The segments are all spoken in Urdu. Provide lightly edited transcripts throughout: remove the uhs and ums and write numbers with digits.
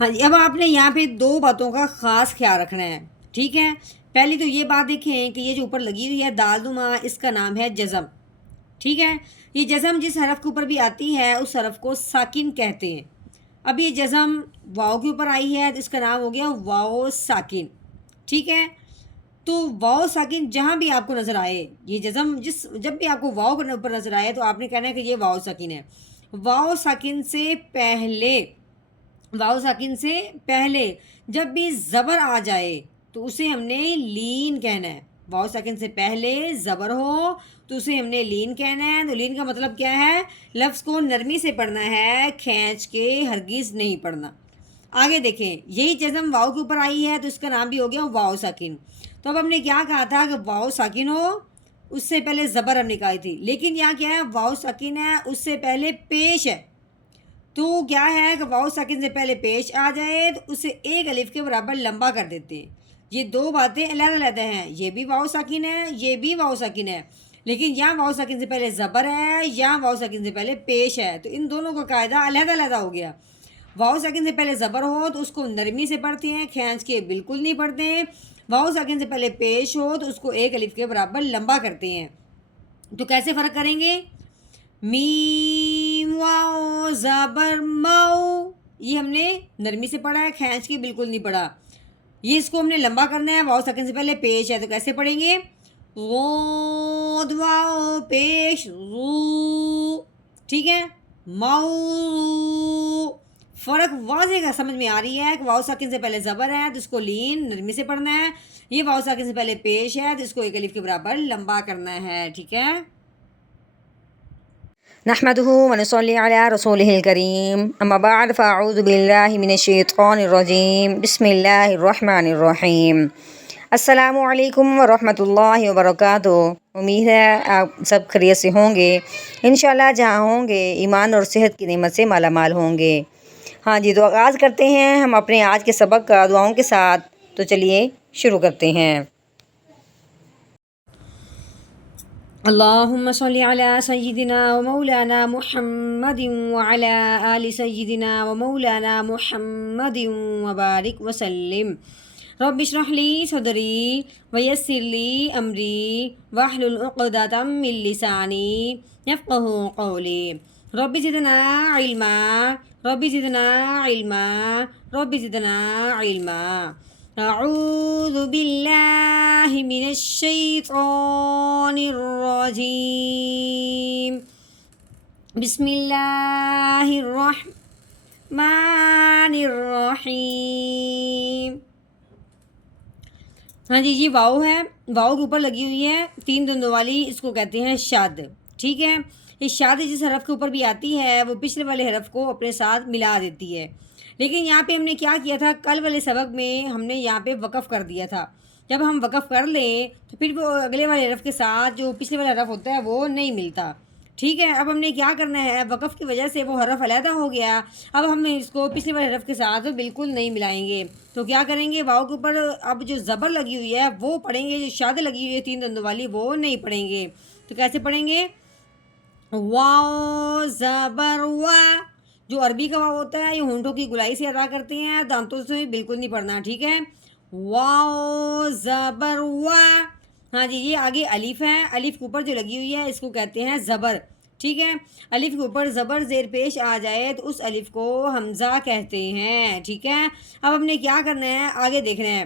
ہاں جی، اب آپ نے یہاں پہ دو باتوں کا خاص خیال رکھنا ہے، ٹھیک ہے؟ پہلی تو یہ بات دیکھیں کہ یہ جو اوپر لگی ہوئی ہے دال نما، اس کا نام ہے جزم، ٹھیک ہے؟ یہ جزم جس حرف کے اوپر بھی آتی ہے اس حرف کو ساکن کہتے ہیں۔ اب یہ جزم واؤ کے اوپر آئی ہے تو اس کا نام ہو گیا واؤ ساکن، ٹھیک ہے؟ تو واؤ ساکن جہاں بھی آپ کو نظر آئے، یہ جزم جب بھی آپ کو واؤ کے اوپر نظر آئے تو آپ نے کہنا ہے کہ یہ واؤ ساکن ہے۔ واؤ ساکن سے پہلے واؤ ساکن سے پہلے جب بھی زبر آ جائے تو اسے ہم نے لین کہنا ہے۔ واؤ ساکن سے پہلے زبر ہو تو اسے ہم نے لین کہنا ہے۔ تو لین کا مطلب کیا ہے؟ لفظ کو نرمی سے پڑھنا ہے، کھینچ کے ہرگز نہیں پڑھنا۔ آگے دیکھیں، یہی جزم واؤ کے اوپر آئی ہے تو اس کا نام بھی ہو گیا واؤ ساکن۔ تو اب ہم نے کیا کہا تھا کہ واؤ ساکن ہو، اس سے پہلے زبر ہم نکالی تھی، لیکن یہاں کیا ہے؟ واؤ ساکن ہے، اس سے پہلے پیش ہے۔ تو کیا ہے کہ واؤ ساکن سے پہلے پیش آ جائے تو اسے ایک الف کے برابر لمبا کر دیتے ہیں۔ یہ دو باتیں علیحدہ علیحدہ ہیں، یہ بھی واؤ ساکن ہے، یہ بھی واؤ ساکن ہے، لیکن یہاں واؤ ساکن سے پہلے زبر ہے، یہاں واؤ ساکن سے پہلے پیش ہے، تو ان دونوں کا قاعدہ علیحدہ علیحدہ ہو گیا۔ واؤ ساکن سے پہلے زبر ہو تو اس کو نرمی سے پڑھتے ہیں، کھینچ کے بالکل نہیں پڑھتے ہیں۔ واؤ ساکن سے پہلے پیش ہو تو اس کو ایک الف کے برابر لمبا کرتے ہیں۔ تو کیسے فرق کریں گے؟ میم واؤ زبر مو، یہ ہم نے نرمی سے پڑھا ہے، کھینچ کے بالکل نہیں پڑھا۔ یہ اس کو ہم نے لمبا کرنا ہے، واؤ سیکنڈ سے پہلے پیش ہے تو کیسے پڑھیں گے؟ غود واؤ پیش رو، ٹھیک ہے؟ مو، فرق واضح کا سمجھ میں آ رہی ہے کہ واؤ ساکن سے پہلے زبر ہے تو اس کو لین نرمی سے پڑھنا ہے، یہ واؤ ساکن سے پہلے پیش ہے تو اس کو ایک الف کے برابر لمبا کرنا ہے، ٹھیک ہے؟ نحمده ونصلي على رسوله الكريم اما بعد فاعوذ بالله من الشیطان الرجیم بسم اللہ الرحمن الرحیم۔ السلام علیکم ورحمۃ اللہ وبرکاتہ۔ امید ہے آپ سب خیریت سے ہوں گے، انشاءاللہ جہاں ہوں گے ایمان اور صحت کی نعمت سے مالا مال ہوں گے۔ ہاں جی، تو آغاز کرتے ہیں ہم اپنے آج کے سبق کا دعاؤں کے ساتھ، تو چلیے شروع کرتے ہیں۔ اللهم صل على سيدنا ومولانا محمد وعلى آل سيدنا ومولانا محمد وبارك وسلم۔ رب اشرح لي صدري ويسر لي أمري واحلل عقدة من لساني يفقهوا قولي۔ رب زدنا علما، رب زدنا علما، رب زدنا علما۔ اعوذ باللہ من الشیطان الرجیم، بسم اللہ الرحمن الرحیم۔ ہاں جی، یہ واؤ ہے، واؤ کے اوپر لگی ہوئی ہے تین دندوں والی، اس کو کہتے ہیں شاد، ٹھیک ہے؟ یہ شاد جس حرف کے اوپر بھی آتی ہے وہ پچھلے والے حرف کو اپنے ساتھ ملا دیتی ہے، لیکن یہاں پہ ہم نے کیا کیا تھا؟ کل والے سبق میں ہم نے یہاں پہ وقف کر دیا تھا۔ جب ہم وقف کر لیں تو پھر وہ اگلے والے حرف کے ساتھ جو پچھلے والا حرف ہوتا ہے وہ نہیں ملتا، ٹھیک ہے؟ اب ہم نے کیا کرنا ہے؟ وقف کی وجہ سے وہ حرف علیحدہ ہو گیا، اب ہم اس کو پچھلے والے حرف کے ساتھ بالکل نہیں ملائیں گے۔ تو کیا کریں گے؟ واؤ کے اوپر اب جو زبر لگی ہوئی ہے وہ پڑھیں گے، جو شاد لگی ہوئی ہے تین دندوں والی وہ نہیں پڑھیں گے۔ تو کیسے پڑھیں گے؟ واؤ زبر وا، جو عربی کا واؤ ہوتا ہے یہ ہونٹوں کی گلائی سے ادا کرتے ہیں، دانتوں سے بالکل نہیں پڑھنا، ٹھیک ہے؟ واؤ زبر وا۔ ہاں جی، یہ آگے الف ہے، الف کے اوپر جو لگی ہوئی ہے اس کو کہتے ہیں زبر، ٹھیک ہے؟ الف کے اوپر زبر زیر پیش آ جائے تو اس الف کو حمزہ کہتے ہیں، ٹھیک ہے؟ اب ہم نے کیا کرنا ہے؟ آگے دیکھنا ہے۔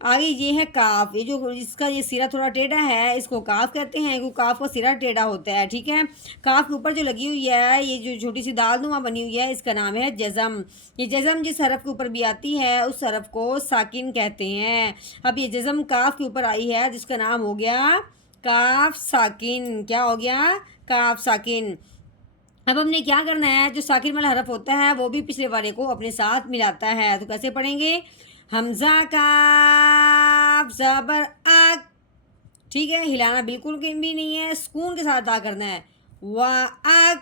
آگے یہ ہے کاف، یہ جو اس کا یہ سرا تھوڑا ٹیڑھا ہے اس کو کاف کہتے ہیں، کیونکہ کاف کا سرا ٹیڑھا ہوتا ہے، ٹھیک ہے؟ کاف کے اوپر جو لگی ہوئی ہے یہ جو چھوٹی سی دال نما بنی ہوئی ہے اس کا نام ہے جزم۔ یہ جزم جس حرف کے اوپر بھی آتی ہے اس حرف کو ساکن کہتے ہیں۔ اب یہ جزم کاف کے اوپر آئی ہے جس کا نام ہو گیا کاف ساکن، کیا ہو گیا؟ کاف ساکن۔ اب ہم نے کیا کرنا ہے؟ جو ساکن والا حرف ہوتا ہے وہ بھی پچھلے والے کو اپنے ساتھ ملاتا ہے، تو کیسے پڑھیں گے؟ حمزہ کاف زبر اک، ٹھیک ہے؟ ہلانا بالکل بھی نہیں ہے، سکون کے ساتھ ادا کرنا ہے، وا اک۔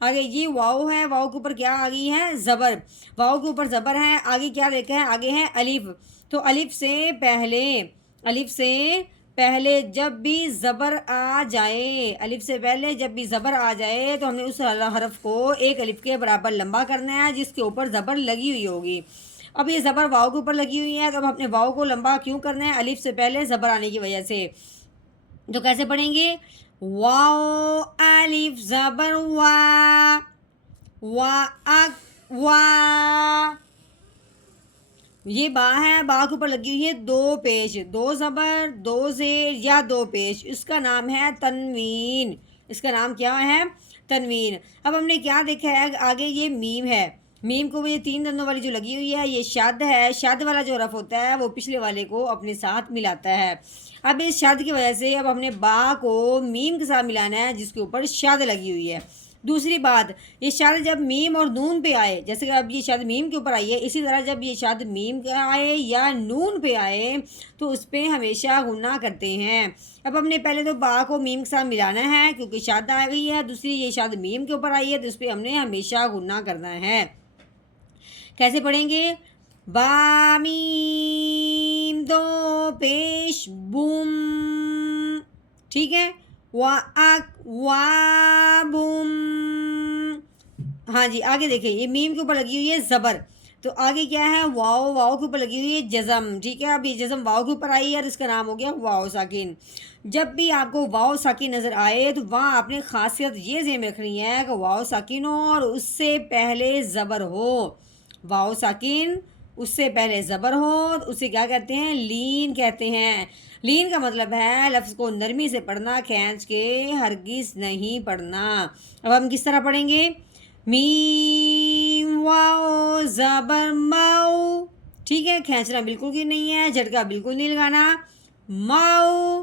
آگے یہ واؤ ہے، واؤ کے اوپر کیا آ گئی ہے؟ زبر، واؤ کے اوپر زبر ہے، آگے کیا دیکھا ہے؟ آگے ہے الف، تو الف سے پہلے جب بھی زبر آ جائے، الف سے پہلے جب بھی زبر آ جائے تو ہم نے اس حرف کو ایک الف کے برابر لمبا کرنا ہے جس کے اوپر زبر لگی ہوئی ہوگی۔ اب یہ زبر واؤ کے اوپر لگی ہوئی ہے تو اب اپنے واؤ کو لمبا کیوں کرنا ہے؟ الف سے پہلے زبر آنے کی وجہ سے۔ تو کیسے پڑھیں گے؟ واؤ الف زبر وا، وا اک وا، یہ با ہے، با کے اوپر لگی ہوئی ہے دو پیش، دو زبر دو زیر یا دو پیش، اس کا نام ہے تنوین، اس کا نام کیا ہے؟ تنوین۔ اب ہم نے کیا دیکھا ہے آگے؟ یہ میم ہے، میم کو یہ تین دندوں والی جو لگی ہوئی ہے یہ شد ہے، شد والا جو حرف ہوتا ہے وہ پچھلے والے کو اپنے ساتھ ملاتا ہے۔ اب اس شد کی وجہ سے اب ہم نے با کو میم کے ساتھ ملانا ہے جس کے اوپر شد لگی ہوئی ہے۔ دوسری بات، یہ شد جب میم اور نون پہ آئے، جیسے کہ اب یہ شد میم کے اوپر آئی ہے، اسی طرح جب یہ شد میم پہ آئے یا نون پہ آئے تو اس پہ ہمیشہ غنہ کرتے ہیں۔ اب ہم نے پہلے تو با کو میم کے ساتھ ملانا ہے کیونکہ شد آ گئی ہے، دوسری یہ شد میم کے اوپر آئی ہے تو اس پہ ہم نے ہمیشہ غنہ کرنا ہے۔ کیسے پڑھیں گے؟ با میم دو پیش بوم، ٹھیک ہے، وا اک وا بوم۔ ہاں جی آگے دیکھیں، یہ میم کے اوپر لگی ہوئی ہے زبر، تو آگے کیا ہے؟ واؤ، واؤ کے اوپر لگی ہوئی ہے جزم، ٹھیک ہے، اب یہ جزم واؤ کے اوپر آئی ہے اور اس کا نام ہو گیا واؤ ساکن۔ جب بھی آپ کو واؤ ساکن نظر آئے تو وہاں آپ نے خاصیت یہ ذہن میں رکھنی ہے کہ واؤ ساکن ہو اور اس سے پہلے زبر ہو، واؤ ساکن اس سے پہلے زبر ہو، اسے کیا کہتے ہیں؟ لین کہتے ہیں۔ لین کا مطلب ہے لفظ کو نرمی سے پڑھنا، کھینچ کے ہرگز نہیں پڑھنا۔ اب ہم کس طرح پڑھیں گے؟ میم واؤ زبر ماؤ، ٹھیک ہے، کھینچنا بالکل بھی نہیں ہے، جھٹکا بالکل نہیں لگانا۔ ماؤ،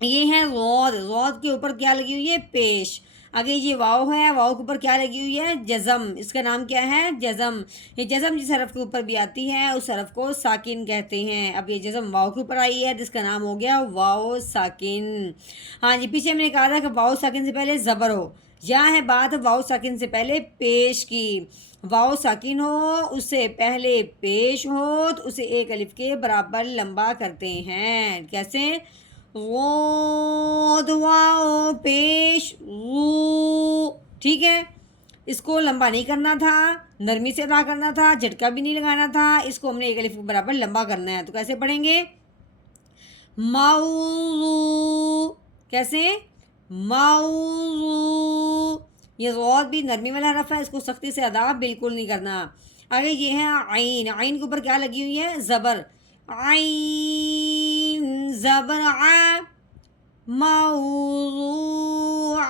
یہ ہے غود، غود کے اوپر کیا لگی ہوئی ہے؟ پیش۔ آگے یہ واؤ ہے، واؤ کے اوپر کیا لگی ہوئی ہے؟ جزم، اس کا نام کیا ہے؟ جزم۔ یہ جزم جس حرف کے اوپر بھی آتی ہے اس حرف کو ساکن کہتے ہیں۔ اب یہ جزم واؤ کے اوپر آئی ہے جس کا نام ہو گیا واؤ ساکن۔ ہاں جی پیچھے ہم نے کہا تھا کہ واؤ ساکن سے پہلے زبر ہو، یہاں ہے بات واؤ ساکن سے پہلے پیش کی۔ واؤ ساکن ہو اس سے پہلے پیش ہو تو اسے ایک الف کے برابر لمبا کرتے ہیں۔ کیسے؟ غود واؤ پیش غو، ٹھیک ہے، اس کو لمبا نہیں کرنا تھا، نرمی سے ادا کرنا تھا، جھٹکا بھی نہیں لگانا تھا، اس کو ہم نے ایک الف کے برابر لمبا کرنا ہے۔ تو کیسے پڑھیں گے؟ موضوع، کیسے؟ موضوع، یہ غود بھی نرمی والا حرف ہے، اس کو سختی سے ادا بالکل نہیں کرنا۔ آگے یہ ہے عین، عین کے اوپر کیا لگی ہوئی ہے؟ زبر، عین زبر ع، موضوع۔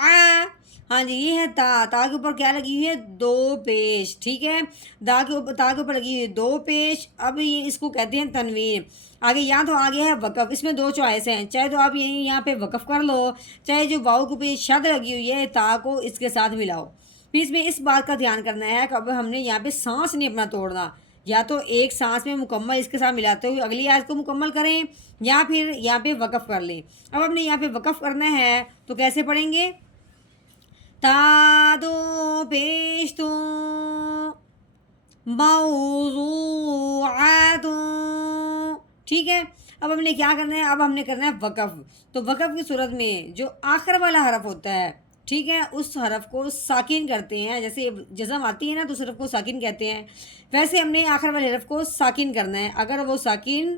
ہاں جی یہ ہے تا، تا کے اوپر کیا لگی ہوئی ہے؟ دو پیش، ٹھیک ہے، تا کے اوپر لگی ہوئی ہے دو پیش۔ اب یہ اس کو کہتے ہیں تنوین۔ آگے یہاں تو آگے ہے وقف، اس میں دو چوائس ہیں، چاہے تو آپ یہاں پہ وقف کر لو، چاہے جو واؤ کے اوپر شد لگی ہوئی ہے تا کو اس کے ساتھ ملاؤ۔ پھر اس میں اس بات کا دھیان کرنا ہے کہ اب ہم نے یہاں پہ سانس نہیں اپنا توڑنا، یا تو ایک سانس میں مکمل اس کے ساتھ ملاتے ہوئے اگلی آیت کو مکمل کریں یا پھر یہاں پہ وقف کر لیں۔ اب ہم نے یہاں پہ وقف کرنا ہے تو کیسے پڑھیں گے؟ تا دو پیش تو موضوعات، ٹھیک ہے۔ اب ہم نے کیا کرنا ہے؟ اب ہم نے کرنا ہے وقف۔ تو وقف کی صورت میں جو آخر والا حرف ہوتا ہے، ٹھیک ہے، اس حرف کو ساکن کرتے ہیں، جیسے جزم آتی ہے نا تو اس حرف کو ساکن کہتے ہیں، ویسے ہم نے آخر والے حرف کو ساکن کرنا ہے اگر وہ ساکن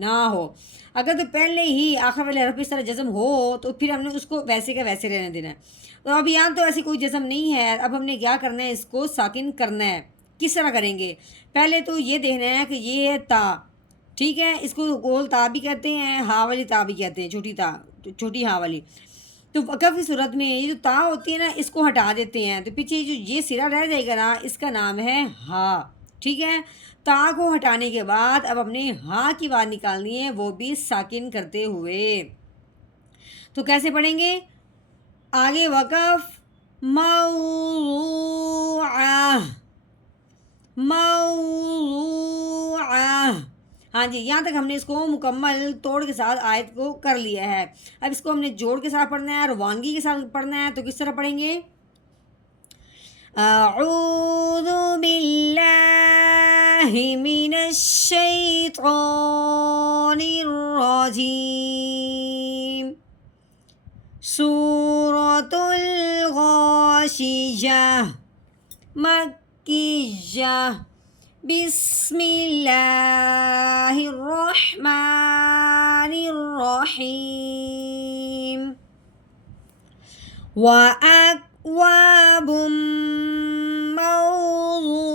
نہ ہو۔ اگر تو پہلے ہی آخر والے حرف اس طرح جزم ہو تو پھر ہم نے اس کو ویسے کا ویسے رہنے دینا ہے۔ تو اب یہاں تو ایسی کوئی جزم نہیں ہے، اب ہم نے کیا کرنا ہے؟ اس کو ساکن کرنا ہے۔ کس طرح کریں گے؟ پہلے تو یہ دیکھنا ہے کہ یہ ہے تا، ٹھیک ہے، اس کو گول تا بھی کہتے ہیں، ہا والی تا بھی کہتے ہیں، چھوٹی تا، چھوٹی ہا والی۔ تو وقف کی صورت میں یہ جو تا ہوتی ہے نا اس کو ہٹا دیتے ہیں، تو پیچھے جو یہ سرا رہ جائے گا نا اس کا نام ہے ہا، ٹھیک ہے۔ تا کو ہٹانے کے بعد اب ہم نے ہا کی بات نکالنی ہے، وہ بھی ساکن کرتے ہوئے۔ تو کیسے پڑھیں گے؟ آگے وقف، موضوعہ، موضوعہ، ہاں جی یہاں تک ہم نے اس کو مکمل توڑ کے ساتھ آیت کو کر لیا ہے۔ اب اس کو ہم نے جوڑ کے ساتھ پڑھنا ہے، روانگی کے ساتھ پڑھنا ہے، تو کس طرح پڑھیں گے؟ اعوذ باللہ من الشیطان الرجیم، سورة الغاشية مكية بسم الله الرحمن الرحيم وأكواب موضوعة